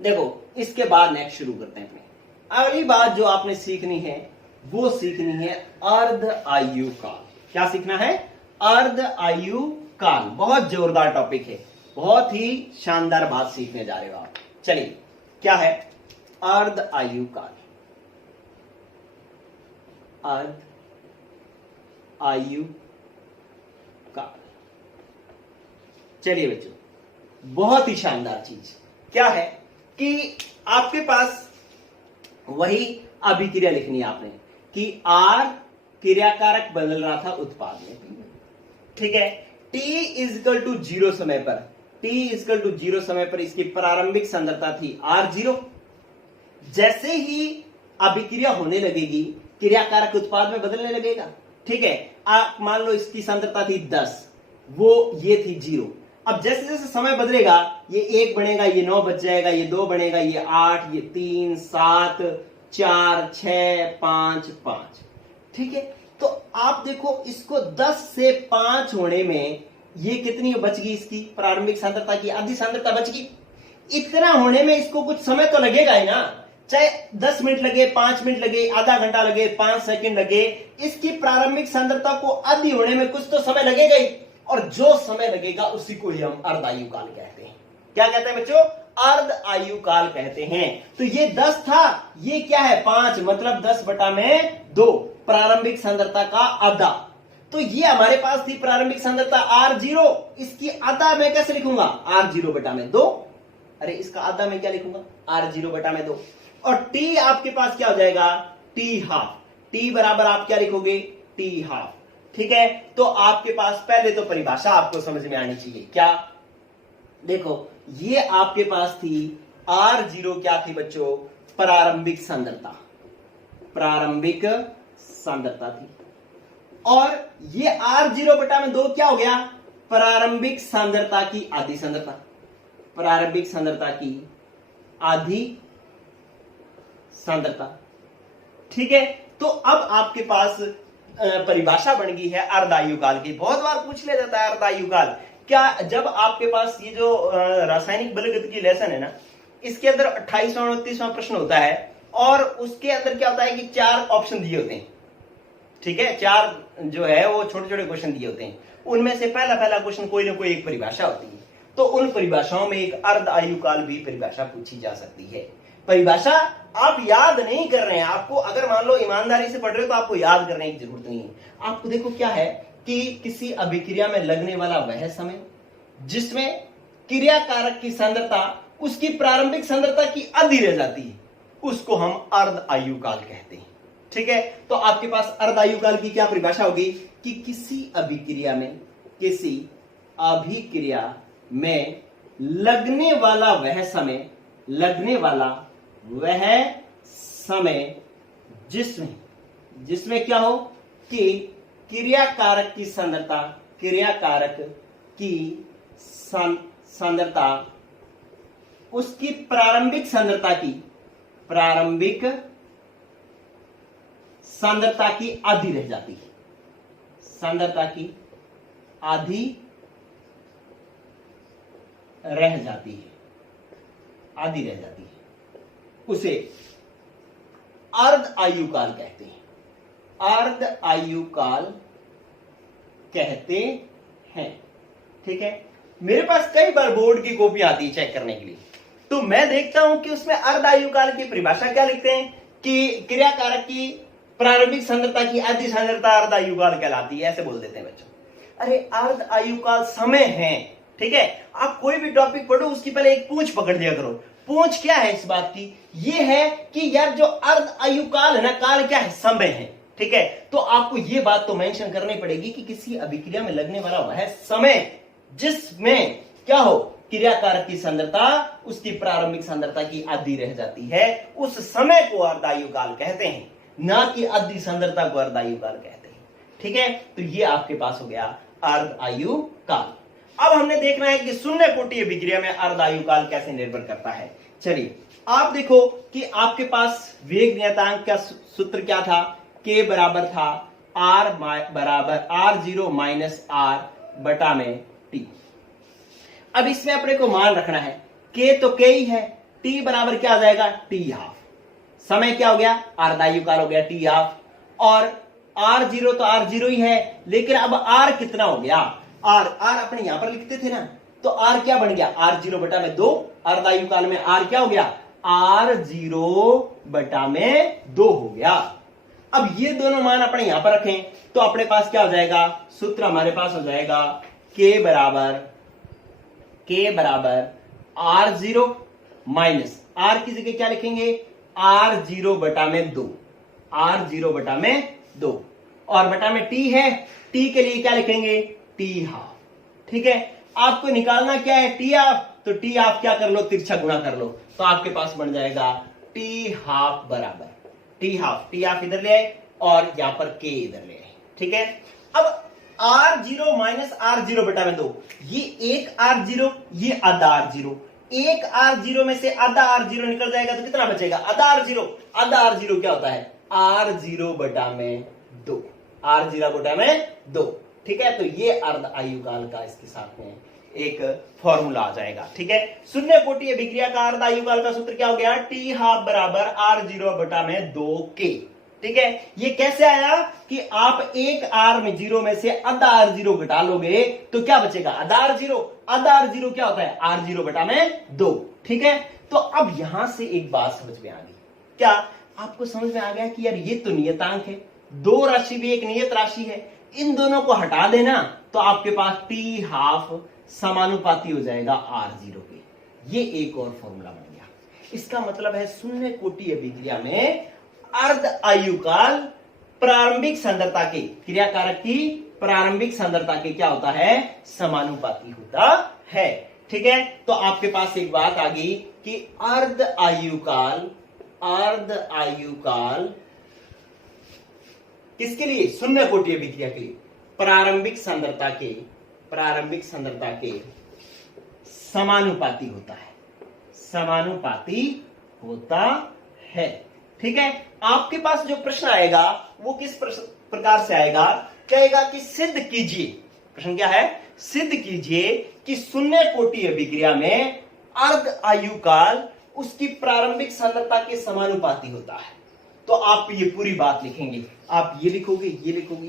देखो, इसके बाद नेक्स्ट शुरू करते हैं अपने। अगली बात जो आपने सीखनी है वो सीखनी है अर्ध आयु काल। क्या सीखना है? अर्ध आयु काल। बहुत जोरदार टॉपिक है, बहुत ही शानदार बात सीखने जा रहे हो आप। चलिए, क्या है अर्ध आयु काल? अर्ध आयु काल। चलिए बच्चों, बहुत ही शानदार चीज क्या है कि आपके पास वही अभिक्रिया लिखनी है आपने कि R क्रियाकारक बदल रहा था उत्पाद में। ठीक है, T इजकल टू 0 समय पर, T इजकल टू 0 समय पर इसकी प्रारंभिक सांद्रता थी R0। जैसे ही अभिक्रिया होने लगेगी, क्रियाकारक उत्पाद में बदलने लगेगा। ठीक है, आप मान लो इसकी सांद्रता थी 10, वो ये थी 0। अब जैसे जैसे समय बदलेगा, ये 1 बनेगा, ये 9 बच जाएगा, ये 2 बनेगा, ये 8, ये 3, 7, 4, 6, 5, 5। ठीक है, तो आप देखो इसको 10 से 5 होने में ये कितनी बच गई? इसकी प्रारंभिक सांद्रता की आधी सांद्रता बच गई। इतना होने में इसको कुछ समय तो लगेगा ही ना, चाहे 10 मिनट लगे, 5 मिनट लगे, आधा घंटा लगे, 5 सेकंड लगे, इसकी प्रारंभिक सांद्रता को आधी होने में कुछ तो समय लगेगा ही। और जो समय लगेगा उसी को ही हम अर्ध आयु काल कहते हैं। क्या कहते हैं बच्चों? अर्ध आयु काल कहते हैं। तो ये 10 था, ये क्या है 5, मतलब 10/2 प्रारंभिक सांद्रता का आधा। तो ये हमारे पास थी प्रारंभिक सांद्रता R0, इसकी आधा मैं कैसे लिखूंगा? R0/2। अरे इसका आधा मैं क्या लिखूंगा, r0/2। और t आपके पास क्या हो जाएगा, t हाफ। t बराबर आप क्या लिखोगे, t हाफ। ठीक है, तो आपके पास पहले तो परिभाषा आपको समझ में आनी चाहिए। क्या, देखो ये आपके पास थी r0, क्या थी बच्चों, प्रारंभिक सांद्रता, प्रारंभिक सांद्रता थी। और ये r0/2 क्या हो गया, प्रारंभिक सांद्रता की आधी सांद्रता, प्रारंभिक सांद्रता की आधी सांद्रता। ठीक है, तो अब आपके पास परिभाषा बन गई है अर्धायुकाल की। बहुत बार पूछ लिया जाता है अर्धायुकाल क्या, जब आपके पास ये जो रासायनिक बलगतिकी लेसन है ना, इसके अंदर 28वां 29वां प्रश्न होता है और उसके अंदर क्या होता है कि 4 ऑप्शन दिए होते हैं। ठीक है, 4 जो है वो छोटे छोटे क्वेश्चन दिए होते हैं, उनमें से पहला क्वेश्चन कोई ना कोई एक परिभाषा होती है। तो उन परिभाषाओं में एक अर्ध आयुकाल भी परिभाषा पूछी जा सकती है। परिभाषा आप याद नहीं कर रहे हैं, आपको अगर मान लो ईमानदारी से पढ़ रहे हो तो आपको याद करने की जरूरत नहीं है। आपको देखो क्या है कि किसी अभिक्रिया में लगने वाला वह समय जिसमें क्रिया कारक की सांद्रता उसकी प्रारंभिक सांद्रता की आधी रह जाती है, उसको हम अर्ध आयुकाल कहते हैं। ठीक है, तो आपके पास अर्ध आयुकाल की क्या परिभाषा होगी कि किसी अभिक्रिया में, किसी अभिक्रिया में लगने वाला वह समय, लगने वाला वह समय जिसमें क्या हो कि क्रिया कारक की सांद्रता, क्रिया कारक की सांद्रता उसकी प्रारंभिक सांद्रता की, प्रारंभिक सांद्रता की आधी रह जाती है, सांद्रता की आधी रह जाती है, आधी रह जाती है, उसे अर्ध आयुकाल कहते हैं, अर्ध आयुकाल कहते हैं। ठीक है, मेरे पास कई बार बोर्ड की कॉपी आती है चेक करने के लिए, तो मैं देखता हूं कि उसमें अर्ध आयुकाल की परिभाषा क्या लिखते हैं कि क्रिया कारक की प्रारंभिक सांद्रता की आधी सांद्रता अर्ध आयुकाल कहलाती है, ऐसे बोल देते हैं बच्चों। अरे अर्ध आयुकाल समय है। ठीक है, आप कोई भी टॉपिक पढ़ो उसकी पहले एक पूंछ पकड़ दिया करो। पूंछ क्या है इस बात की, ये है कि यार जो अर्ध आयुकाल है ना, काल क्या है, समय है। ठीक है, तो आपको ये बात तो मेंशन करनी पड़ेगी कि किसी अभिक्रिया में लगने वाला वह समय जिसमें क्या हो, क्रिया कारक की सांद्रता उसकी प्रारंभिक सांद्रता की आधी रह जाती है, उस समय को अर्ध आयुकाल कहते हैं, ना कि आधी सांद्रता को अर्ध आयुकाल कहते हैं। ठीक है, तो ये आपके पास हो गया अर्ध आयुकाल। अब हमने देखना है कि शून्य कोटि अभिक्रिया में अर्ध आयुकाल कैसे निर्भर करता है। चलिए आप देखो कि आपके पास वेग नियतांक का सूत्र क्या था, k बराबर था r बराबर r0 माइनस r बटा में t। अब इसमें अपने को मान रखना है k तो k ही है, t बराबर क्या आ जाएगा, t हाफ। समय क्या हो गया, अर्ध आयुकाल हो गया t हाफ, और r0 तो r0 ही है, लेकिन अब r कितना हो गया, r अपने यहां पर लिखते थे ना, तो r क्या बन गया, r0/2। अर्ध आयुकाल में r क्या हो गया, r0/2 हो गया। अब ये दोनों मान अपने यहां पर रखें तो अपने पास क्या हो जाएगा, सूत्र हमारे पास हो जाएगा k बराबर r0 माइनस r की जगह क्या लिखेंगे, r0/2, r0/2, और बटा में t है, t के लिए क्या लिखेंगे, t हाफ। ठीक है, आपको निकालना क्या है, t हाफ, तो t हाफ क्या कर लो, तिरछा गुणा कर लो, तो आपके पास बन जाएगा t हाफ बराबर t हाफ इधर ले आए और यहां पर k इधर ले आए। ठीक है, अब r0 माइनस r0/2, ये एक r0, ये आधा r0, एक r0 में से आधा r0 निकल जाएगा तो कितना बचेगा, आधा r0। आधा r0 क्या होता है, r0/2, r0/2। ठीक है, तो ये अर्ध आयुकाल का इसके साथ में एक फॉर्मूला आ जाएगा। ठीक है, शून्य कोटि अभिक्रिया का अर्ध आयुकाल का सूत्र क्या हो गया, t हाफ बराबर r0/2k। ठीक है, ये कैसे आया कि आप एक r0 में से आधा r0 घटा लोगे तो क्या बचेगा, आधा r0। आधा r0 क्या होता है, r0/2। ठीक है, तो अब यहां से एक बात समझ में आ गई, क्या आपको समझ में आ गया कि यार ये तो नियतांक है, दो राशि भी एक नियत राशि है, इन दोनों को हटा देना तो आपके पास t हाफ समानुपाती हो जाएगा r0 के। ये एक और फॉर्मूला बन गया। इसका मतलब है शून्य कोटि अभिक्रिया में अर्ध आयुकाल प्रारंभिक सांद्रता के, क्रिया कारक की प्रारंभिक सांद्रता के क्या होता है, समानुपाती होता है। ठीक है, तो आपके पास एक बात आ गई कि अर्ध आयुकाल किसके लिए, शून्य कोटि अभिक्रिया के लिए प्रारंभिक सांद्रता के समानुपाती होता है। ठीक है, आपके पास जो प्रश्न आएगा वो किस प्रकार से आएगा, कहेगा कि सिद्ध कीजिए, प्रश्न क्या है, सिद्ध कीजिए कि शून्य कोटि अभिक्रिया में अर्ध आयुकाल उसकी प्रारंभिक सांद्रता के समानुपाती होता है। तो आप ये पूरी बात लिखेंगे, आप ये लिखोगे,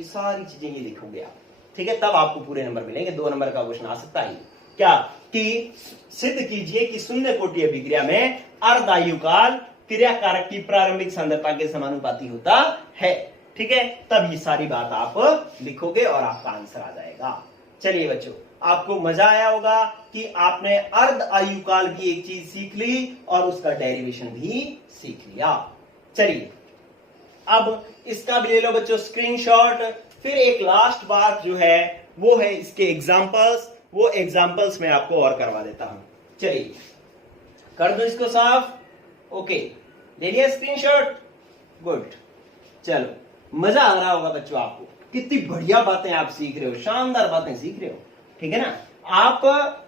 सारी चीजें ये लिखोगे आप। ठीक है, तब आपको पूरे नंबर मिलेंगे। 2 नंबर का क्वेश्चन आ सकता है क्या, कि सिद्ध कीजिए कि शून्य कोटि अभिक्रिया में अर्ध आयुकाल क्रिया कारक की प्रारंभिक सांद्रता के समानुपाती होता है। ठीक है, तब ये सारी बात आप लिखोगे और आपका आंसर आ जाएगा। चलिए बच्चों, आपको मजा आया होगा कि आपने अर्ध आयुकाल की एक चीज सीख ली और उसका डेरिवेशन भी सीख लिया। चलिए अब इसका भी ले लो बच्चों स्क्रीनशॉट। फिर एक लास्ट बात जो है वो है इसके एग्जांपल्स, वो एग्जांपल्स मैं आपको और करवा देता हूं। चलिए कर दो इसको साफ। ओके, ले लिया स्क्रीनशॉट, गुड। चलो मजा आ रहा होगा बच्चों आपको, कितनी बढ़िया बातें आप सीख रहे हो, शानदार बातें सीख रहे हो। ठीक है ना, आप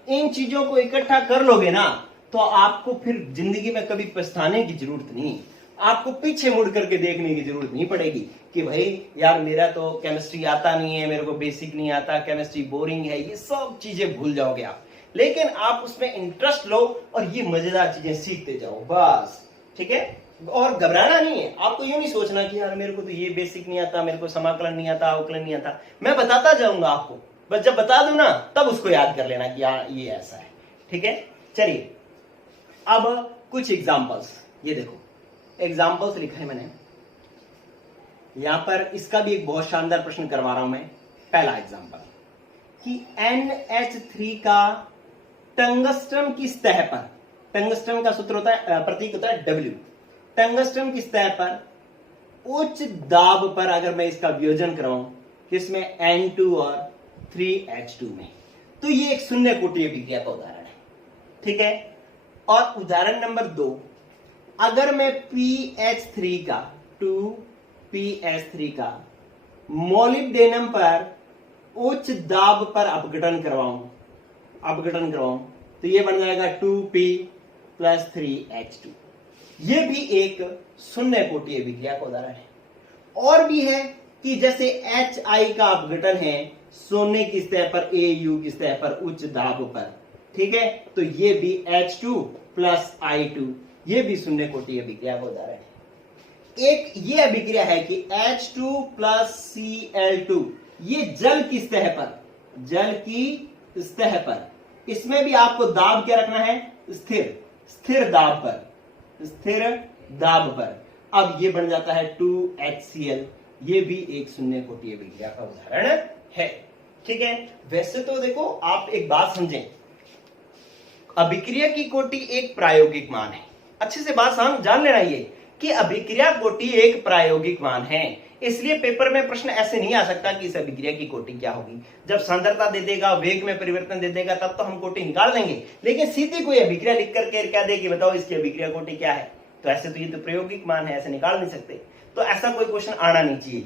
इन चीजों को इकट्ठा कर लोगे ना तो आपको फिर जिंदगी में कभी पछताने की जरूरत नहीं, आपको पीछे मुड़ करके देखने की जरूरत नहीं पड़ेगी कि भाई यार मेरा तो केमिस्ट्री आता नहीं है, मेरे को बेसिक नहीं आता, केमिस्ट्री बोरिंग है, ये सब चीजें भूल जाओगे आप। लेकिन आप उसमें इंटरेस्ट लो और ये मजेदार चीजें सीखते जाओ बस। ठीक है, और घबराना नहीं है, आपको ये नहीं सोचना कि यार मेरे को तो ये बेसिक नहीं आता, मेरे को समाकलन नहीं आता, अवकलन नहीं आता। मैं बताता जाऊंगा आपको, बस जब बता दूं ना तब उसको याद कर लेना कि यार ये ऐसा है। ठीक है, चलिए अब कुछ एग्जांपल्स, ये देखो एग्जांपल्स लिखा है मैंने यहां पर। इसका भी एक बहुत शानदार प्रश्न करवा रहा हूं मैं। पहला एग्जांपल कि NH3 का टंगस्टन की सतह पर, टंगस्टन का सूत्र होता है, प्रतीक होता है W, टंगस्टन की सतह पर उच्च दाब पर अगर मैं इसका वियोजन कराऊं किसमें, N2 और 3H2 में, तो ये एक शून्य कोटि अभिक्रिया का उदाहरण है। ठीक है, और उदाहरण नंबर 2, अगर मैं PH3 का 2PH3 का मोलिब्डेनम पर उच्च दाब पर अपघटन करवाऊं तो ये बन जाएगा 2P + 3H2। ये भी एक शून्य कोटि अभिक्रिया का उदाहरण है। और भी है कि जैसे HI का अपघटन है सोने की सतह पर AU की सतह पर उच्च दाब पर। ठीक है, तो ये भी H2 + I2, ये भी शून्य कोटि अभिक्रिया का उदाहरण है। एक ये अभिक्रिया है कि H2 + Cl2, ये जल की सतह पर, इसमें भी आपको दाब क्या रखना है, स्थिर दाब पर। अब ये बन जाता है 2HCl, ये भी एक शून्य कोटि अभिक्रिया का उदाहरण है। ठीक है, वैसे तो देखो आप एक बात समझें, अभिक्रिया की कोटि एक प्रायोगिक मान है। अच्छे से बात जान लेना ये कि अभिक्रिया कोटि एक प्रायोगिक मान है, इसलिए पेपर में प्रश्न ऐसे नहीं आ सकता कि इस अभिक्रिया की कोटि क्या होगी। जब सांद्रता दे देगा, वेग में परिवर्तन दे देगा, तब तो हम कोटि निकाल देंगे। लेकिन सीधी कोई अभिक्रिया लिख करके क्या दे कि बताओ इसकी अभिक्रिया कोटि क्या है, तो ऐसे तो ये तो प्रायोगिक मान है, ऐसे निकाल नहीं सकते। तो ऐसा कोई क्वेश्चन आना नहीं चाहिए।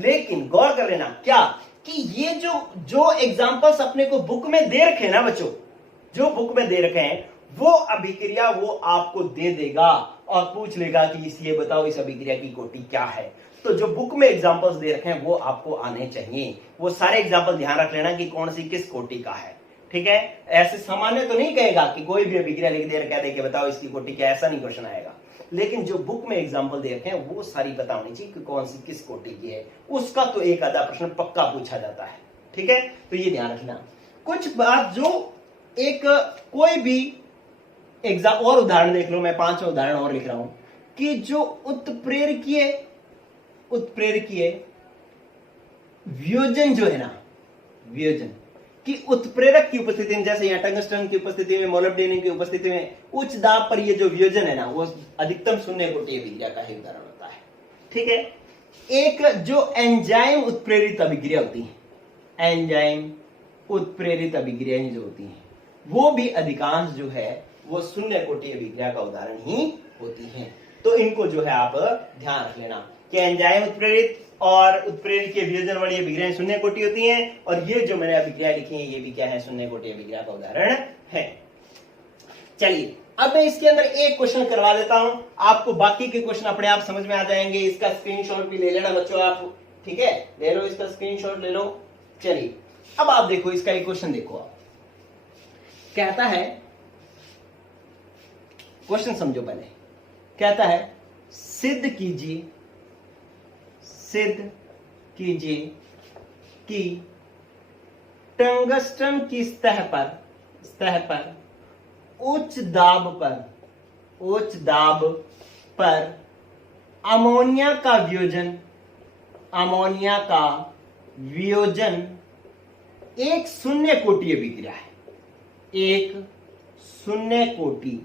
लेकिन गौर कर लेना क्या कि ये जो एग्जांपल्स अपने को बुक में दे रखे ना बच्चों, जो बुक में दे रखे हैं वो अभिक्रिया वो आपको दे देगा और पूछ लेगा कि ये बताओ इस अभिक्रिया की कोटि क्या है। तो जो बुक में एग्जांपल्स दे रखे हैं वो आपको आने चाहिए। वो सारे एग्जांपल ध्यान रख लेना कि कौन सी किस कोटि का है। ठीक है, ऐसे सामान्य तो नहीं कहेगा कि कोई भी अभिक्रिया लिख दे रखा है बताओ इसकी कोटि क्या, ऐसा नहीं क्वेश्चन आएगा। लेकिन जो बुक में एग्जांपल दे रखे हैं वो सारी पता होनी चाहिए कि कौन सी किस कोटि की है, उसका तो एक आधा प्रश्न पक्का पूछा जाता है। ठीक है, तो ये ध्यान रखना। कुछ बात जो एक कोई भी एग्जाम और उदाहरण देख लो, मैं 5 उदाहरण और लिख रहा हूं कि जो उत्प्रेरकीय वियोजन जो है ना, वियोजन कि उत्प्रेरक की उपस्थिति में, जैसे यहाँ टंगस्टन की उपस्थिति में, मोलिब्डेनम की उपस्थिति में उच्च दाब पर ये जो वियोजन है ना, वो अधिकतम शून्य कोटि अभिक्रिया का ही उदाहरण होता है। ठीक है। एक जो एंजाइम उत्प्रेरित अभिक्रिया होती है, एंजाइम उत्प्रेरित अभिक्रियाएं जो होती हैं, वो भी अधिकांश जो है वो शून्य कोटि अभिक्रिया का उदाहरण ही होती हैं। तो इनको जो है आप ध्यान रख लेना कि एंजाइम उत्प्रेरित और उत्प्रेरित के वियोजन वाली अभिक्रियाएं शून्य कोटि होती हैं, और ये जो मैंने अभिक्रिया लिखी है ये भी क्या है, शून्य कोटि अभिक्रिया का उदाहरण है। चलिए अब मैं इसके अंदर एक क्वेश्चन करवा देता हूं, आपको बाकी के क्वेश्चन अपने आप समझ में आ जाएंगे। इसका स्क्रीनशॉट भी ले लेना बच्चों आप, ठीक है, ले लो इसका स्क्रीनशॉट ले लो। चलिए अब आप देखो इसका एक क्वेश्चन देखो, आप कहता है, क्वेश्चन समझो पहले, कहता है सिद्ध कीजिए कि टंगस्टन की सतह पर उच्च दाब पर अमोनिया का वियोजन एक शून्य कोटि अभिक्रिया है, एक शून्य कोटि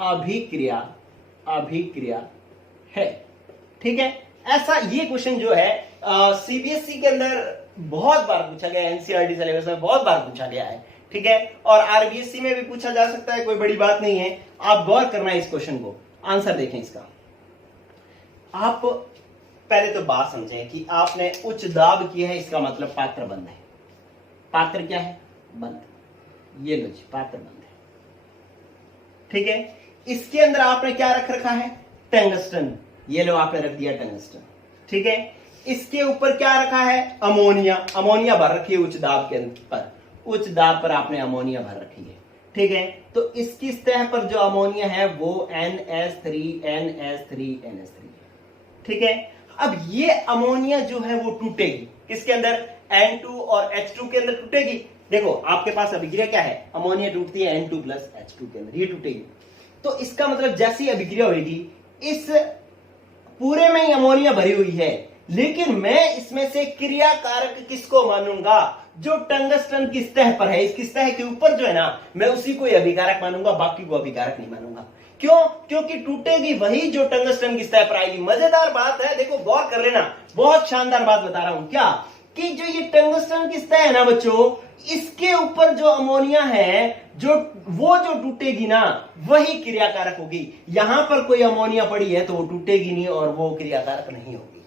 अभिक्रिया है। ठीक है, ऐसा ये क्वेश्चन जो है सीबीएसई के अंदर बहुत बार पूछा गया है, एनसीईआरटी सिलेबस में बहुत बार पूछा गया है। ठीक है, और आरबीएससी में भी पूछा जा सकता है, कोई बड़ी बात नहीं है। आप गौर करना है इस क्वेश्चन को, आंसर देखें इसका। आप पहले तो बात समझें कि आपने उच्च दाब किया है, इसका मतलब पात्र बंद है। पात्र क्या है? बंद। ये लो जी, पात्र बंद है। ठीक है, इसके अंदर आपने क्या रख रखा है? टंगस्टन। ये लो आपने रख दिया टंगस्टन। ठीक है, इसके ऊपर क्या रखा है? अमोनिया। अमोनिया भर रखी है उच्च दाब के पर, उच्च दाब पर आपने अमोनिया भर रखी है। ठीक है, तो इसकी सतह पर जो अमोनिया है वो NH3 है। ठीक है, अब ये अमोनिया जो है वो टूटेगी किसके अंदर? N2 और H2 के अंदर टूटेगी। देखो आपके पास अभिक्रिया क्या है? अमोनिया टूटती है N2 प्लस H2 के अंदर, ये टूटेगी। तो इसका मतलब जैसी अभिक्रिया होगी, इस पूरे में ही अमोनिया भरी हुई है, लेकिन मैं इसमें से क्रिया कारक किसको मानूंगा? जो टंगस्टन की सतह पर है, इसकी सतह के ऊपर जो है ना, मैं उसी को अभिकारक मानूंगा, बाकी को अभिकारक नहीं मानूंगा। क्यों? क्योंकि टूटेगी वही जो टंगस्टन की सतह पर आएगी। मजेदार बात है, देखो गौर कर लेना, बहुत शानदार बात बता रहा हूं। क्या कि जो ये टंगस्टन की सतह है ना बच्चों, इसके ऊपर जो अमोनिया है, वो जो टूटेगी ना, वही क्रियाकारक होगी। यहां पर कोई अमोनिया पड़ी है तो वो टूटेगी नहीं और वो क्रियाकारक नहीं होगी।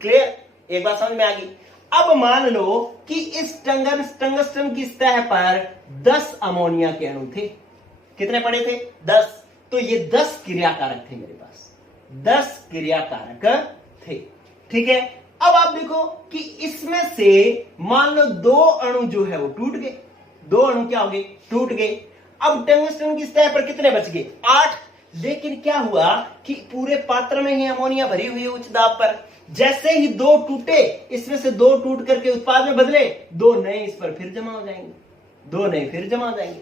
क्लियर? एक बात समझ में आ गई। अब मान लो कि इस टंगस्टन की सतह पर 10 अमोनिया के अणु थे। कितने पड़े थे? 10। तो ये 10 क्रियाकारक थे मेरे पास, 10 क्रियाकारक थे। ठीक है, अब आप देखो कि इसमें से मान लो 2 अणु जो है वो टूट गए। 2 अणु क्या हो गए? टूट गए। अब टंगस्टन की सतह पर कितने बच गए? 8। लेकिन क्या हुआ कि पूरे पात्र में ही अमोनिया भरी हुई है उच्च दाब पर। जैसे ही 2 टूटे, इसमें से 2 टूट करके उत्पाद में बदले, 2 नए इस पर फिर जमा हो जाएंगे, 2 नए फिर जमा हो जाएंगे।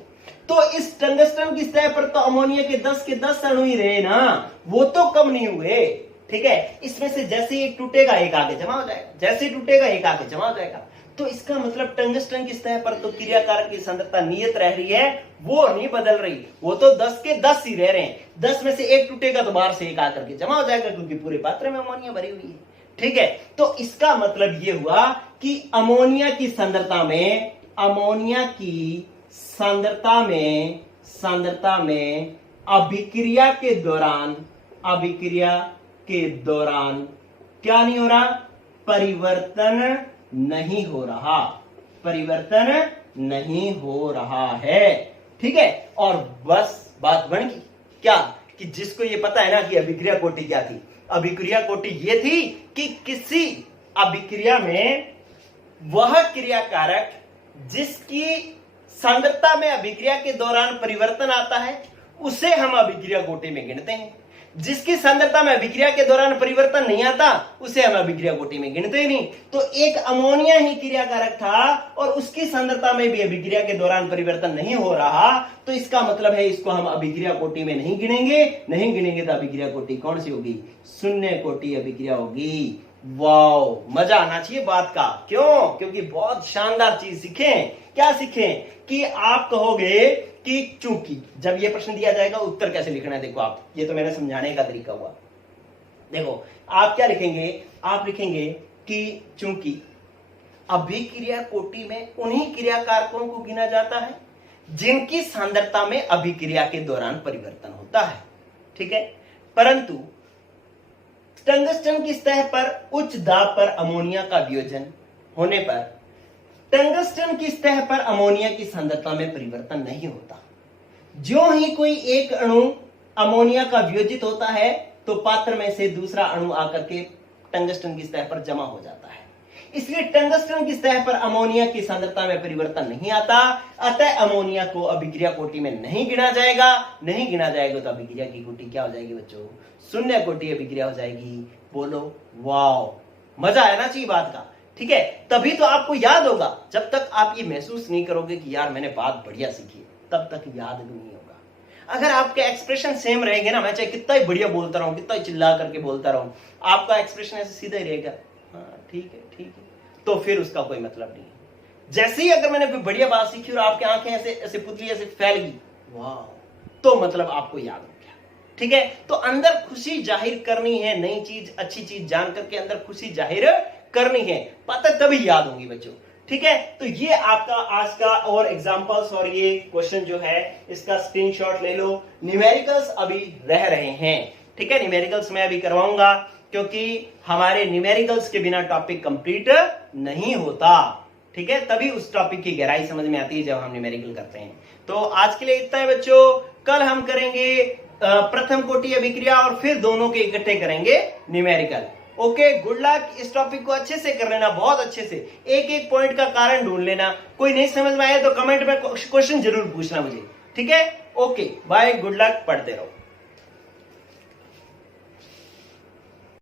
तो इस टंगस्टन की सतह पर तो अमोनिया के 10 के 10 अणु ही रहे ना, वो तो कम नहीं हुए। ठीक है, इसमें से जैसे एक टूटेगा एक आगे जमा हो जाएगा, जैसे टूटेगा एक आगे जमा हो जाएगा। तो इसका मतलब टंगस्टन की सतह पर तो क्रियाकारक की सांद्रता नियत रह रही है, वो नहीं बदल रही। वो तो 10 के 10 ही रह रहे हैं। 10 में से एक टूटेगा तो बाहर से एक आकर के जमा हो जाएगा, क्योंकि पूरे पात्र में अमोनिया भरी हुई है। ठीक है, तो इसका मतलब ये हुआ कि अमोनिया की सांद्रता में अभिक्रिया के दौरान क्या नहीं हो रहा? परिवर्तन नहीं हो रहा है। ठीक है, और बस बात बन गई। क्या कि जिसको ये पता है ना कि अभिक्रिया कोटि क्या थी, अभिक्रिया कोटि ये थी कि किसी अभिक्रिया में वह क्रियाकारक जिसकी सांद्रता में अभिक्रिया के दौरान परिवर्तन आता है, उसे हम अभिक्रिया कोटि में गिनते हैं। जिसकी सांद्रता में अभिक्रिया के दौरान परिवर्तन नहीं आता, उसे हम अभिक्रिया कोटि में गिनते ही नहीं। तो एक अमोनिया ही क्रियाकारक था और उसकी सांद्रता में भी अभिक्रिया के दौरान परिवर्तन नहीं हो रहा, तो इसका मतलब है इसको हम अभिक्रिया कोटि में नहीं गिनेंगे तो अभिक्रिया कोटि कौन सी होगी? शून्य कोटि अभिक्रिया होगी। वाओ, मजा आना चाहिए बात का। क्यों? क्योंकि बहुत शानदार चीज सीखें। क्या सीखें? कि आप कहोगे कि चूंकि, जब ये प्रश्न दिया जाएगा उत्तर कैसे लिखना है, देखो आप, ये तो मैंने समझाने का तरीका हुआ। देखो आप क्या लिखेंगे, आप लिखेंगे कि चूंकि अभिक्रिया कोटि में उन्हीं क्रिया कारकों को गिना जाता है जिनकी सांद्रता में अभिक्रिया के दौरान परिवर्तन होता है, ठीक है। परंतु टंगस्टन की सतह पर उच्च दाब पर अमोनिया का वियोजन होने पर टंगस्टन की सतह पर अमोनिया की सांद्रता में परिवर्तन नहीं होता। जो ही कोई एक अणु अमोनिया का वियोजित होता है तो पात्र में से दूसरा अणु आकर के टंगस्टन की सतह पर जमा हो जाता है। इसलिए टंगस्टन की सतह पर अमोनिया की सांद्रता में परिवर्तन नहीं आता, अतः अमोनिया को अभिक्रिया कोटि में नहीं गिना जाएगा। नहीं गिना जाएगा तो अभिक्रिया की कोटि क्या हो जाएगी बच्चों? शून्य कोटि अभिक्रिया हो जाएगी। बोलो वाओ, मजा आया ना चाहिए बात का, ठीक है। तभी तो आपको याद होगा। जब तक आप ये महसूस नहीं करोगे कि यार मैंने बात बढ़िया सीखी, तब तक याद भी नहीं होगा। अगर आपके एक्सप्रेशन सेम रहेंगे ना, मैं चाहे कितना ही बढ़िया बोलता रहूं, कितना ही चिल्ला करके बोलता रहूं, आपका एक्सप्रेशन ऐसे सीधा ही रहेगा, हाँ ठीक है ठीक है, तो फिर उसका कोई मतलब नहीं है। जैसे ही अगर मैंने कोई बढ़िया बात सीखी और आपकी आंखें ऐसे ऐसे पुतली ऐसे फैल गई, वाह, तो मतलब आपको याद हो गया, ठीक है। तो अंदर खुशी जाहिर करनी है, नई चीज अच्छी चीज जान करके अंदर खुशी जाहिर करनी है, पता तभी याद होंगी बच्चों, ठीक है। तो ये आपका आज का और एग्जांपल्स और ये क्वेश्चन जो है इसका स्क्रीनशॉट ले लो। न्यूमेरिकल्स अभी रह रहे हैं, ठीक है। न्यूमेरिकल्स मैं अभी करवाऊंगा क्योंकि हमारे न्यूमेरिकल्स के बिना टॉपिक कंप्लीट नहीं होता, ठीक है। तभी उस टॉपिक की गहराई समझ में आती है जब हम न्यूमेरिकल करते हैं। तो आज के लिए इतना है बच्चों। कल हम करेंगे प्रथम कोटि अभिक्रिया और फिर दोनों के इकट्ठे करेंगे न्यूमेरिकल। Okay, good luck. इस टॉपिक को अच्छे से कर लेना, बहुत अच्छे से, एक एक पॉइंट का कारण ढूंढ लेना। कोई नहीं समझ में आया तो कमेंट में क्वेश्चन जरूर पूछना मुझे, ठीक है। ओके बाय, गुड लक, पढ़ते रहो।